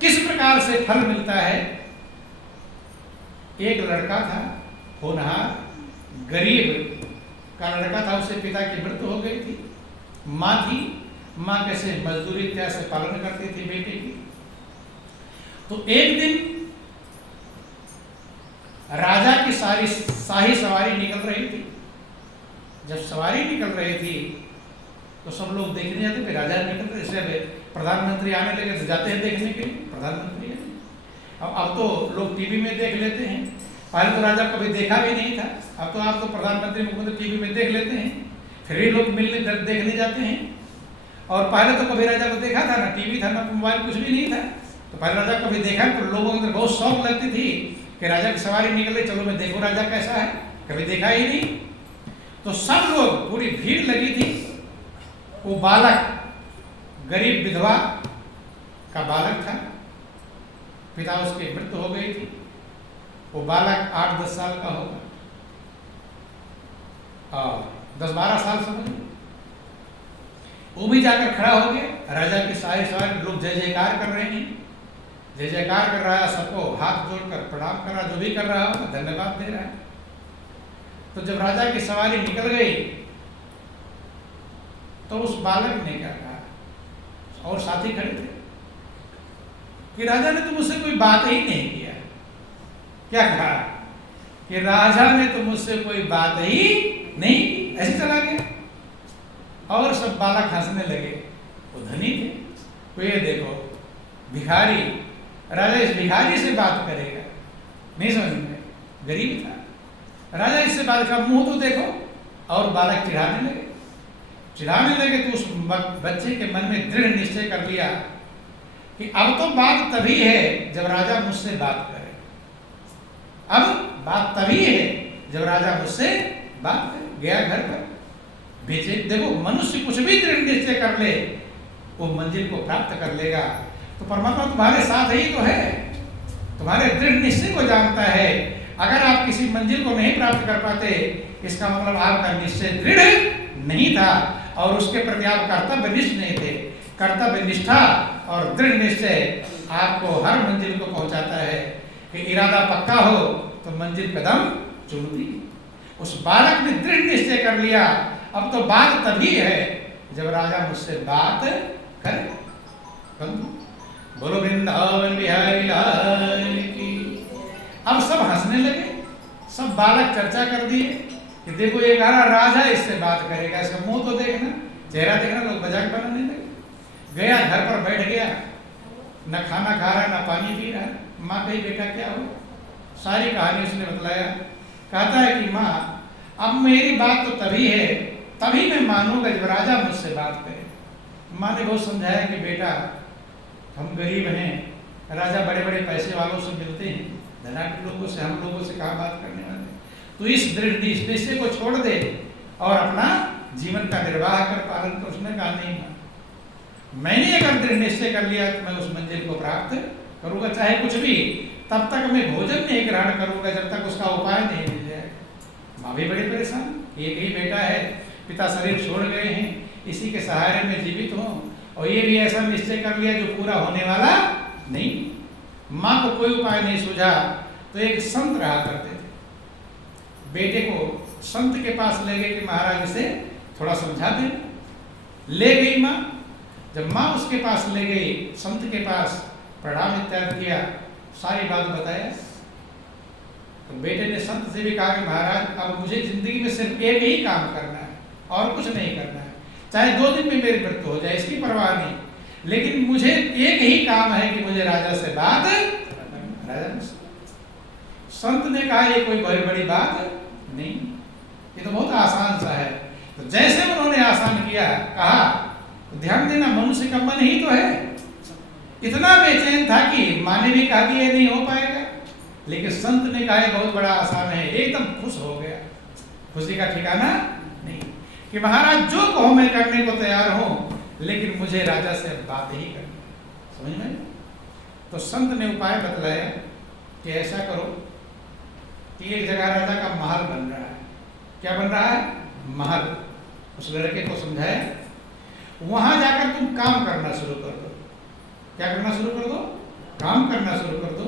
किस प्रकार से फल मिलता है। एक लड़का था, होनहार गरीब का लड़का था, उससे पिता की मृत्यु हो गई थी। माँ थी, माँ कैसे मजदूरी इत्यादि से पालन करती थी बेटे की। तो एक दिन राजा की सारी शाही सवारी निकल रही थी। जब सवारी निकल रही थी तो सब लोग देखने जाते थे, राजा निकल रहे, इसलिए प्रधानमंत्री आने लगे तो जाते हैं देखने के लिए, प्रधानमंत्री अब तो लोग टीवी में देख लेते हैं। पहले तो राजा कभी देखा भी नहीं था, अब तो आप तो प्रधानमंत्री मुख्यमंत्री टीवी में देख लेते हैं, फिर ही लोग मिलने देखने जाते हैं। और पहले तो कभी राजा को देखा था ना, टीवी था ना मोबाइल, कुछ भी नहीं था। तो पहले राजा कभी देखा तो लोगों के अंदर बहुत शौक लगती थी कि राजा की सवारी निकले, चलो मैं देखो राजा कैसा है, कभी देखा ही नहीं। तो सब लोग, पूरी भीड़ लगी थी। वो बालक गरीब विधवा का बालक था, पिता उसकी मृत्यु हो गई थी। वो बालक 8-10 साल का होगा और 10-12 साल समझ। वो भी जाकर खड़ा हो गया। राजा की सारी लोग जय जयकार कर रहे हैं, जय जयकार कर रहा है, सबको हाथ जोड़कर प्रणाम कर रहा, जो भी कर रहा होगा धन्यवाद दे रहा है। तो जब राजा की सवारी निकल गई तो उस बालक ने क्या कहा, और साथी खड़े थे, कि राजा ने तो मुझसे कोई बात ही नहीं किया। क्या कहा कि राजा ने तो मुझसे कोई बात ही नहीं की, ऐसे चला गया। और सब बालक हंसने लगे। वो धनी थे, तो ये देखो भिखारी, राजा इस भिखारी से बात करेगा, नहीं समझ में, गरीब था। राजा इससे बात का मुंह तो देखो। और बालक चिढ़ाने लगे तो उस बच्चे के मन में दृढ़ निश्चय कर लिया कि अब तो बात तभी है जब राजा मुझसे बात करे। अब बात तभी है जब राजा मुझसे बात करे। गया घर पर, बेचे, देखो मनुष्य कुछ भी दृढ़ निश्चय कर ले वो मंजिल को प्राप्त कर लेगा। तो परमात्मा तुम्हारे साथ ही तो है, तुम्हारे दृढ़ निश्चय को जानता है। अगर आप किसी मंजिल को नहीं प्राप्त कर पाते, इसका मतलब आपका निश्चय दृढ़ नहीं था और उसके प्रति आप कर्तव्यनिष्ठ नहीं थे। कर्तव्य निष्ठा और दृढ़ निश्चय आपको हर मंजिल को पहुंचाता है। कि इरादा पक्का हो तो मंजिल कदम चुनती। उस बालक ने दृढ़ निश्चय कर लिया, अब तो बात तभी है जब राजा मुझसे बात करे। बोलो वृंदावन बिहारी लाल की। अब सब हंसने लगे, सब बालक चर्चा कर दिए कि देखो ये कह रहा राजा इससे बात करेगा, इसका मुंह तो देखना, चेहरा देखना। लोग मजाक बनाने लगे। गया घर पर बैठ गया, न खाना खा रहा न पानी पी रहा। माँ कही बेटा क्या हो, सारी कहानी उसने बतलाया। कहता है कि माँ अब मेरी बात तो तभी है, तभी मैं मानूंगा जब राजा मुझसे बात करे। माँ ने बहुत समझाया कि बेटा हम गरीब हैं, राजा बड़े बड़े पैसे वालों से मिलते हैं, धनाढ्य लोगों से, हम लोगों से कहाँ बात करने वाले। तो इस दृढ़ निश्चय को छोड़ दे और अपना जीवन का निर्वाह कर, पालन कर। उसने कहा नहीं माँ, मैंने अगर दृढ़ निश्चय कर लिया तो मैं उस मंजिल को प्राप्त करूंगा, चाहे कुछ भी। तब तक मैं भोजन नहीं ग्रहण करूंगा जब तक उसका उपाय नहीं मिल जाए। माँ भी बड़ी परेशान, एक ही बेटा है, पिता शरीर छोड़ गए हैं, इसी के सहारे में जीवित हूँ और ये भी ऐसा निश्चय कर लिया जो पूरा होने वाला नहीं। माँ को कोई उपाय नहीं सूझा तो एक संत रहा करते थे, बेटे को संत के पास ले गए कि महाराज इसे थोड़ा समझा दे। ले गई माँ। जब माँ उसके पास ले गई, संत के पास प्रणाम इत्यादि किया, सारी बात बताया। तो बेटे ने संत से भी कहा कि महाराज अब मुझे जिंदगी में सिर्फ एक ही काम करना है और कुछ नहीं करना है, चाहे 2 दिन में मेरी मृत्यु हो जाए, इसकी परवाह नहीं, लेकिन मुझे एक ही काम है कि मुझे राजा से बात। राजा संत ने कहा ये कोई बड़ी बड़ी बात नहीं, ये तो बहुत आसान सा है। तो जैसे उन्होंने आसान किया, कहा तो ध्यान देना मनुष्य का मन ही तो है। इतना बेचैन था कि माँ ने भी कहा कि ये नहीं हो पाएगा, लेकिन संत ने कहा बहुत बड़ा आसान है। एकदम खुश हो गया, खुशी का ठिकाना नहीं कि महाराज जो कहो मैं करने को तैयार हूं, लेकिन मुझे राजा से बात ही करनी। समझ में? तो संत ने उपाय बतलाया कि ऐसा करो कि एक जगह राजा का महल बन रहा है। क्या बन रहा है? महल। उस लड़के को समझाया वहां जाकर तुम काम करना शुरू कर दो। क्या करना शुरू कर दो? काम करना शुरू कर दो,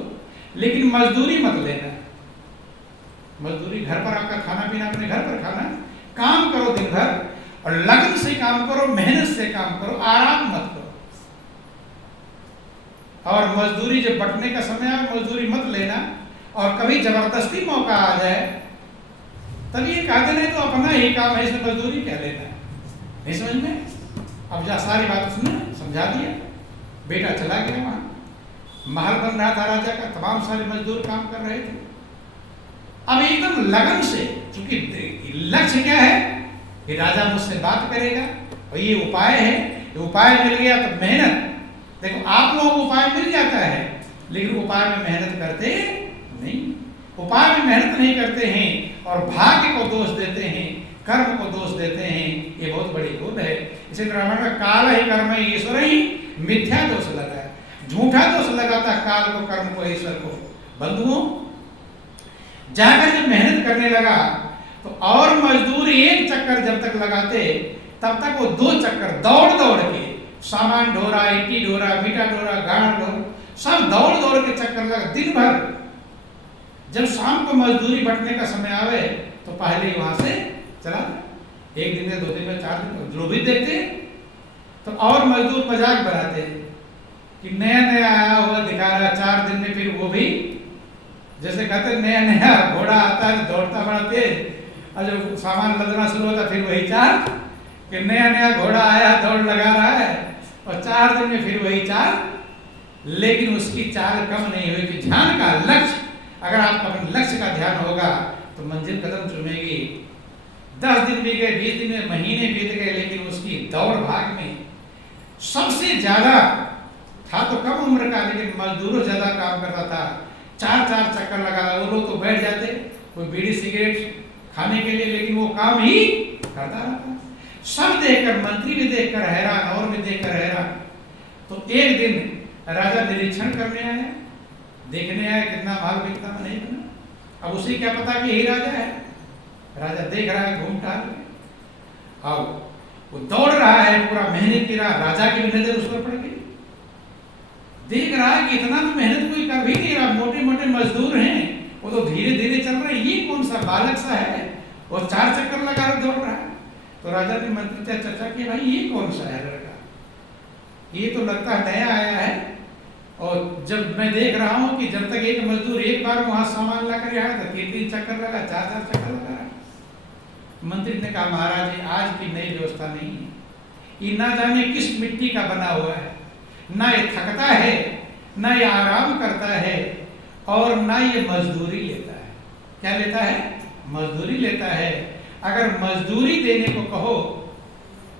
लेकिन मजदूरी मत लेना। मजदूरी घर पर आकर खाना पीना अपने घर पर खाना, काम करो दिन भर और लगन से काम करो, मेहनत से काम करो, आराम मत करो। और मजदूरी जब बंटने का समय आए मजदूरी मत लेना, और कभी जबरदस्ती मौका आ जाए तब ये कहते नहीं तो अपना ही काम है, इसमें मजदूरी क्या लेना है, नहीं समझ में? अब जा सारी बात उसने समझा दिया। बेटा चला गया, वहां महल बन रहा था राजा का, तमाम सारे मजदूर काम कर रहे थे। अब एकदम लगन से, क्योंकि लक्ष्य क्या है कि राजा मुझसे बात करेगा और ये उपाय है, ये उपाय मिल गया तो मेहनत। देखो आप लोगों को उपाय मिल जाता है, लेकिन उपाय में मेहनत करते नहीं, उपाय में मेहनत नहीं करते हैं और भाग्य को दोष देते हैं, कर्म को दोष देते हैं। ये बहुत बड़ी भूल है। इसी रामायण में काल ही कर्म ईश्वर ही मिथ्या दोष लगा, झूठा दोष लगाता काल को, कर्म को, ईश्वर को। बंधुओं, जाकर जब मेहनत करने लगा तो और मजदूर एक चक्कर जब तक लगाते तब तक वो 2 चक्कर दौड़ दौड़ के सामान ढो रहा, ईंटी ढो रहा, मीठा ढो रहा, गाढ़ ढो, सब दौड़ दौड़ के चक्कर लगा दिन भर। जब शाम को मजदूरी बंटने का समय आवे तो पहले ही वहां से चला, 1 दिन में, 2 दिन में, 4 दिन में, जो भी देखते तो और मजदूर मजाक बनाते कि नया नया आया हुआ दिखा रहा, 4 दिन में फिर वो भी जैसे कहते नया नया घोड़ा आता है दौड़ता बड़ा तेज, और जब सामान लदना शुरू होता फिर वही 4 कि नया नया घोड़ा आया दौड़ लगा रहा है, और 4 दिन में फिर वही 4। लेकिन उसकी चाल कम नहीं हुई कि ध्यान का लक्ष्य, अगर आपका अपने लक्ष्य का ध्यान होगा तो मंजिल कदम चूमेगी। 10 दिन बीत गए, 20 दिन में, महीने बीत गए, लेकिन उसकी दौड़ भाग में सबसे ज्यादा था तो कम उम्र का, लेकिन मजदूरों ज्यादा काम करता था। 4-4 चक्कर लगा, वो लोग तो बैठ जाते कोई बीड़ी सिगरेट खाने के लिए, लेकिन वो काम ही करता रहता। सब देखकर, मंत्री भी देखकर हैरान और भी देखकर हैरान। तो एक दिन राजा निरीक्षण करने आया, देखने आया कितना माल बिकता नहीं बना। अब उसे क्या पता कि यही राजा है। राजा देख रहा है घूम टहल के, अब वो दौड़ रहा है पूरा मेहनत की रहा, राजा की भी नजर उस पर पड़ गई। देख रहा है कि इतना तो मेहनत कोई कर भी नहीं रहा, मोटे मोटे मजदूर हैं, वो तो धीरे धीरे चल रहे हैं, ये कौन सा बालक सा है वो 4 चक्कर लगा कर दौड़ रहा है। तो राजा ने मंत्री से चर्चा की, भाई ये कौन सा है लड़का, ये तो लगता है नया आया है, और जब मैं देख रहा हूं कि जब तक एक मजदूर एक बार वहां सामान लाकर आया था 3-3 चक्कर लगा, 4-4 चक्कर लगा। मंत्री ने कहा, महाराज जी आज की नई व्यवस्था नहीं है, ये ना जाने किस मिट्टी का बना हुआ है, ना ये थकता है, ना ये आराम करता है, और ना ये मजदूरी लेता है। क्या लेता है? मजदूरी लेता है। अगर मजदूरी देने को कहो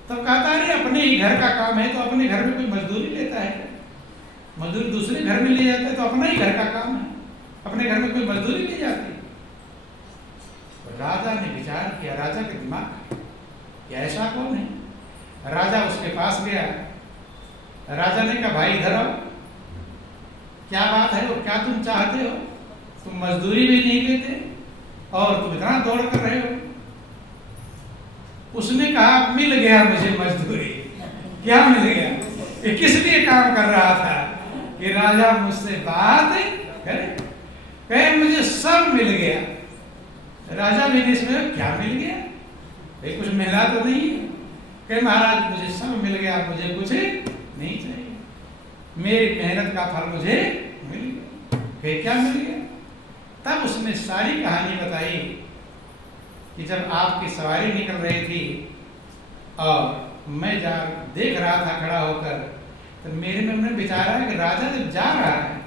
तो कहता है अपने ही घर का काम है, तो अपने घर में कोई मजदूरी लेता है? मजदूरी दूसरे घर में ले जाता है तो अपना ही घर का काम है, अपने घर में कोई मजदूरी ले जाती है? राजा ने विचार किया, राजा के दिमाग कि ऐसा कौन है। राजा उसके पास गया, राजा ने कहा, भाई इधर आओ, क्या बात है और क्या तुम चाहते हो? तुम मजदूरी भी नहीं लेते और तुम इतना दौड़ कर रहे हो। उसने कहा, मिल गया मुझे मजदूरी। क्या मिल गया? ये किस लिए काम कर रहा था कि राजा मुझसे बात करे, कहे मुझे सब मिल गया। राजा भी इसमें क्या मिल गया, भाई कुछ मिला तो नहीं है? कहे महाराज मुझे सब मिल गया, मुझे कुछ नहीं चाहिए, मेरी मेहनत का फल मुझे मिल गया। कहे क्या मिल गया? तब उसने सारी कहानी बताई कि जब आपकी सवारी निकल रही थी और मैं देख रहा था खड़ा होकर, तो मेरे मन में विचार आया कि राजा जब जा रहा है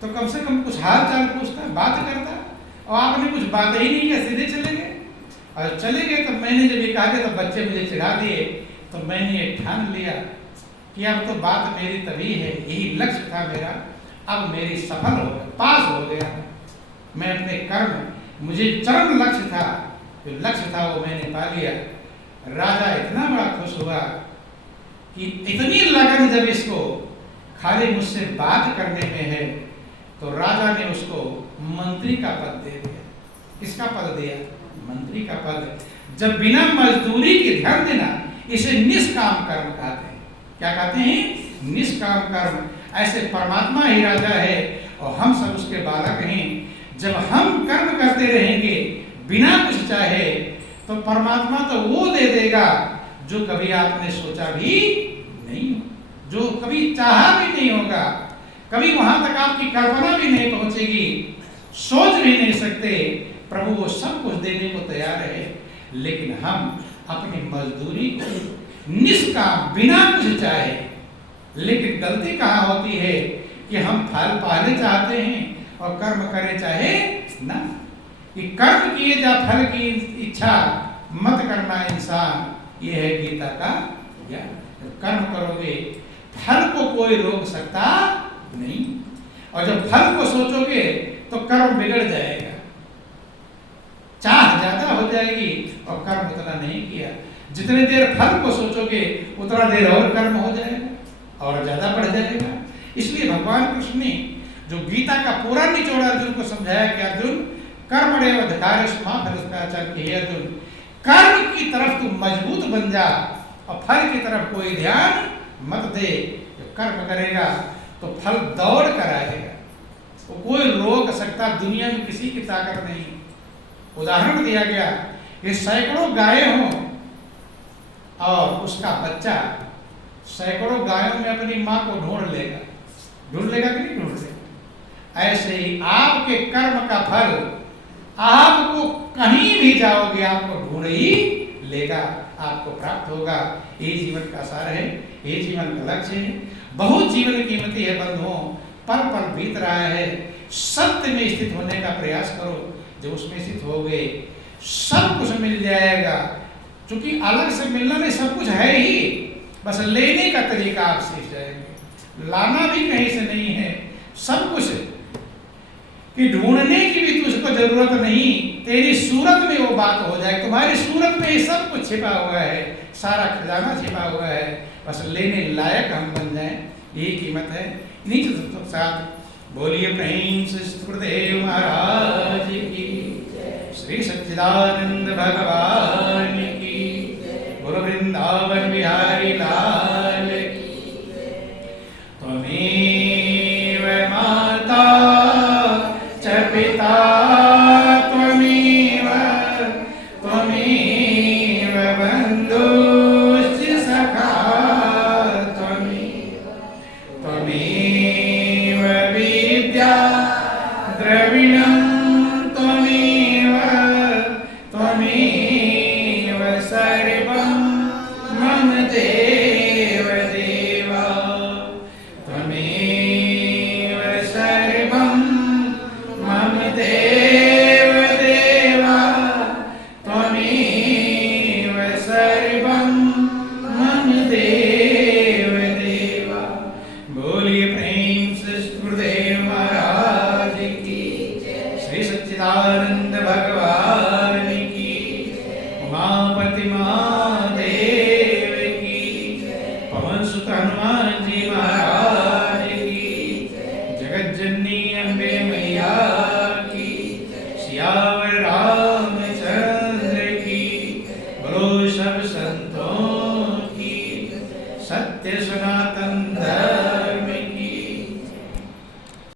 तो कम से कम कुछ हाल चाल पूछता, बात करता, और आपने कुछ बात ही नहीं किया, सीधे चले गए। और चले गए तो मैंने जब ये कहा तो बच्चे मुझे चिढ़ा दिए, तो मैंने ये ठान लिया कि अब तो बात मेरी तभी है, यही लक्ष्य था मेरा, अब मेरी सफल हो गया, पास हो गया मैं अपने कर्म, मुझे चरम लक्ष्य था, जो लक्ष्य था वो मैंने पा लिया। राजा इतना बड़ा खुश हुआ कि इतनी लगन जब इसको खाली मुझसे बात करने में है, तो राजा ने उसको मंत्री का पद दे दिया। किसका पद दिया? मंत्री का पद। जब बिना मजदूरी के, ध्यान देना, इसे निष्काम कर्म कहते हैं। क्या कहते हैं? निष्काम कर्म। ऐसे परमात्मा ही राजा है और हम सब उसके बालक हैं। जब हम कर्म करते रहेंगे बिना कुछ चाहे तो परमात्मा तो वो दे देगा जो कभी आपने सोचा भी नहीं, जो कभी चाहा भी नहीं होगा, कभी वहां तक आपकी कल्पना भी नहीं पहुंचेगी, सोच भी नहीं सकते। प्रभु वो सब कुछ देने को तैयार है, लेकिन हम अपनी मजदूरी को निष्काम बिना कुछ चाहे, लेकिन गलती कहाँ होती है कि हम फल पाने चाहते हैं और कर्म करें चाहे ना। कि कर्म किए जा फल की इच्छा मत करना इंसान, ये है गीता का ज्ञान। कर्म करोगे फल को कोई रोक सकता नहीं, और जब फल को सोचोगे तो कर्म बिगड़ जाएगा, चाह ज्यादा हो जाएगी और कर्म उतना नहीं किया। जितने देर फल को सोचोगे उतना देर और कर्म हो जाएगा और ज्यादा बढ़ जाएगा। इसलिए भगवान कृष्ण ने जो गीता का पूरा निचोड़ अर्जुन को समझाया कि अर्जुन कर्मण्येव अधिकारस्मा फलस्याचन, हे अर्जुन कर्म की तरफ तू मजबूत बन जा और फल की तरफ कोई ध्यान मत दे। जो कर्म करेगा तो फल दौड़ कर आएगा, तो कोई रोक सकता दुनिया में किसी की ताकत नहीं। उदाहरण दिया गया कि सैकड़ों गायें हों और उसका बच्चा सैकड़ों गायों में अपनी मां को ढूंढ लेगा कि नहीं ढूंढ लेगा। ऐसे ही आपके कर्म का फल आपको कहीं भी जाओगे आपको ढूंढ ही लेगा, आपको प्राप्त होगा। ये जीवन का सार है, ये जीवन का लक्ष्य है। बहुत जीवन कीमती है बंधुओं, पल पल बीत रहा है। सत्य में स्थित होने का प्रयास करो, जब उसमें स्थित हो गए सब कुछ मिल जाएगा। क्योंकि अलग से मिलना नहीं, सब कुछ है ही, बस लेने का तरीका आप सीख जाएंगे। लाना भी कहीं से नहीं है, सब कुछ कि ढूंढने की भी तुझको जरूरत नहीं, तेरी सूरत में वो बात हो जाए। तुम्हारी सूरत में ये सब कुछ छिपा हुआ है, सारा खजाना छिपा हुआ है, बस लेने लायक हम बन जाएं, यही कीमत है। इन्हीं के साथ बोलिए प्रेम से सुखदेव महाराज की, श्री सच्चिदानंद भगवान की, गुरु वृंदावन बिहारी लाल की। त्वमेव माता च पिता त्वमेव बन्धुश्च सखा त्वमेव विद्या द्रविणं त्वमेव सर्वं मम देव देवा, त्वमेव सर्वं मम देव देवा, त्वमेव सर्वं मम देव देवा। बोलिए प्रेम से गुरुदेव महाराज की, श्री सच्चिदानंद भगवान की, उमापति महादेव की, पवन सुत हनुमान जी महाराज की, जगत जननी अम्बे मैया की, सिया